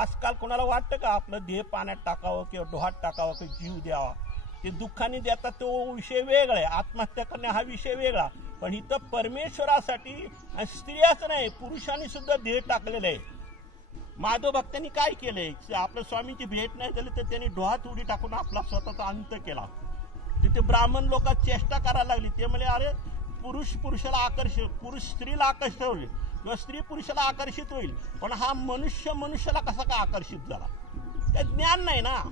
आजकाल कोणाला वाटतं का आपलं देह पाण्यात टाकावं किंवा डोहात टाकावं किंवा जीव द्यावा? ते दुःखाने देतात तो विषय वेगळा आहे, आत्महत्या करणे हा विषय वेगळा. पण इथं परमेश्वरासाठी स्त्रियाच नाही, पुरुषांनी सुद्धा देह टाकलेला आहे. माधव भक्तांनी काय केलंय? आपल्या स्वामींची भेट नाही झाली तर त्यांनी डोहात उडी टाकून आपला स्वतःचा अंत केला. तिथे ब्राह्मण लोक चेष्टा करायला लागली. ते म्हणजे अरे पुरुष पुरुषाला आकर्षित, पुरुष स्त्रीला आकर्षित होईल किंवा स्त्री पुरुषाला आकर्षित होईल, पण हा मनुष्य मनुष्याला कसा काय आकर्षित झाला? ते ज्ञान नाही ना.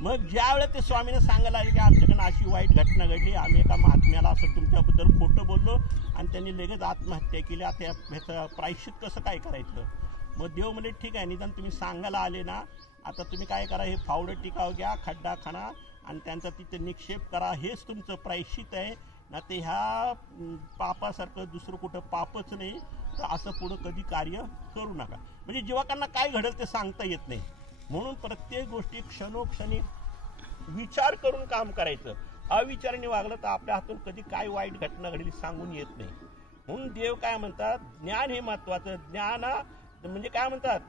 मग ज्या वेळेस ते स्वामीने सांगायला लागले की आमच्याकडनं अशी वाईट घटना घडली, आम्ही एका महात्म्याला असं तुमच्याबद्दल खोटं बोललो आणि त्यांनी लगेच आत्महत्या केली, आता ह्याचं प्रायश्चित कसं काय करायचं? मग देव म्हणजे ठीक आहे, निदान तुम्ही सांगायला आले ना, आता तुम्ही काय करा, हे फावडं टिकाव घ्या, खड्डा खाना आणि त्यांचा तिथे निक्षेप करा, हेच तुमचं प्रायश्चित आहे ना. ते ह्या पापासारखं दुसरं कुठं पापच नाही, तर असं पुढं कधी कार्य करू नका. म्हणजे जीवकांना काय घडेल ते सांगता येत नाही. म्हणून प्रत्येक गोष्टी क्षणोक्षणी विचार करून काम करायचं. अविचाराने वागलं तर आपल्या हातून कधी काय वाईट घटना घडली सांगून येत नाही. म्हणून देव काय म्हणतात, ज्ञान हे महत्वाचं. ज्ञान म्हणजे काय म्हणतात,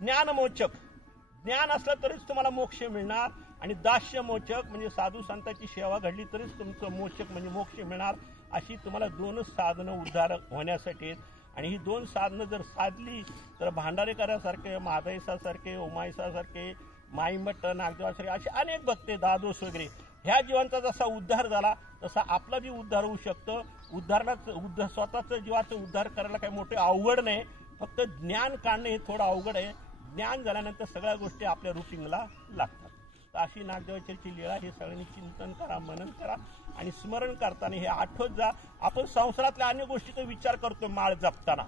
ज्ञानमोचक. ज्ञान असलं तरीच तुम्हाला मोक्ष मिळणार, आणि दास्य मोचक म्हणजे साधू संतांची सेवा घडली तरीच तुमचं मोचक म्हणजे मोक्ष मिळणार. अशी तुम्हाला दोनच साधनं उद्धार होण्यासाठी. आणि ही दोन साधनं जर साधली तर भांडारेकरासारखे, माधयसासारखे, उमाईसासारखे, माईमठ, नागदेवासारखे असे अनेक भक्त, दादोस वगैरे, ह्या जीवांचा जसा उद्धार झाला तसा आपला बी उद्धार होऊ शकतो. स्वतःच जीवाचा उद्धार करायला काही मोठे अवघड नाही, फक्त ज्ञान काढणं हे थोडं अवघड आहे. ज्ञान झाल्यानंतर सगळ्या गोष्टी आपल्या रुटीनला लागतात. तर अशी नागदेवाची लीळा हे सगळ्यांनी चिंतन करा, मनन करा आणि स्मरण करताना हे आठवत जा. आपण संसारातल्या अन्य गोष्टीचा विचार करतो माळ जपताना,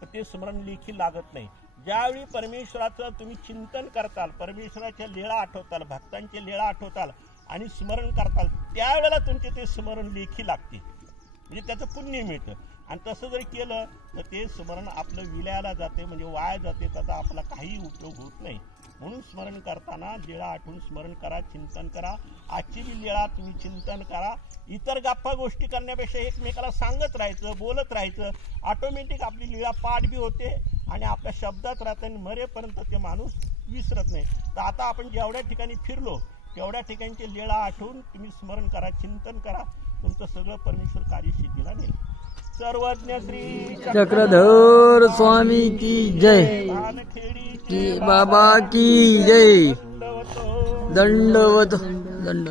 तर ते स्मरण लेखी लागत नाही. ज्यावेळी परमेश्वराचं तुम्ही चिंतन करताल, परमेश्वराच्या लीळा आठवताल, भक्तांचे लीळा आठवताल आणि स्मरण करताल, त्यावेळेला तुमचे ते स्मरण लेखी लागते, म्हणजे त्याचं पुण्य मिळतं. आणि तसं जर केलं तर ते स्मरण आपलं विलयाला जाते, म्हणजे वाया जाते, त्याचा आपला काही उपयोग होत नाही. म्हणून स्मरण करताना लीळा आठवून स्मरण करा, चिंतन करा. आजची बी लीळा तुम्ही चिंतन करा. इतर गप्पा गोष्टी करण्यापेक्षा एकमेकाला सांगत राहायचं, बोलत राहायचं. ऑटोमॅटिक आपली लीळा पाठ बी होते आणि आपल्या शब्दात राहते आणि मरेपर्यंत ते माणूस विसरत नाही. तर आता आपण जेवढ्या ठिकाणी फिरलो तेवढ्या ठिकाणची लीळा आठवून तुम्ही स्मरण करा, चिंतन करा. तुमचं सगळं परमेश्वर कार्यसिद्धीला नेईल. सर्वज्ञ श्री चक्रधर स्वामी की जय, की बाबा की जय. दंडवत दंड.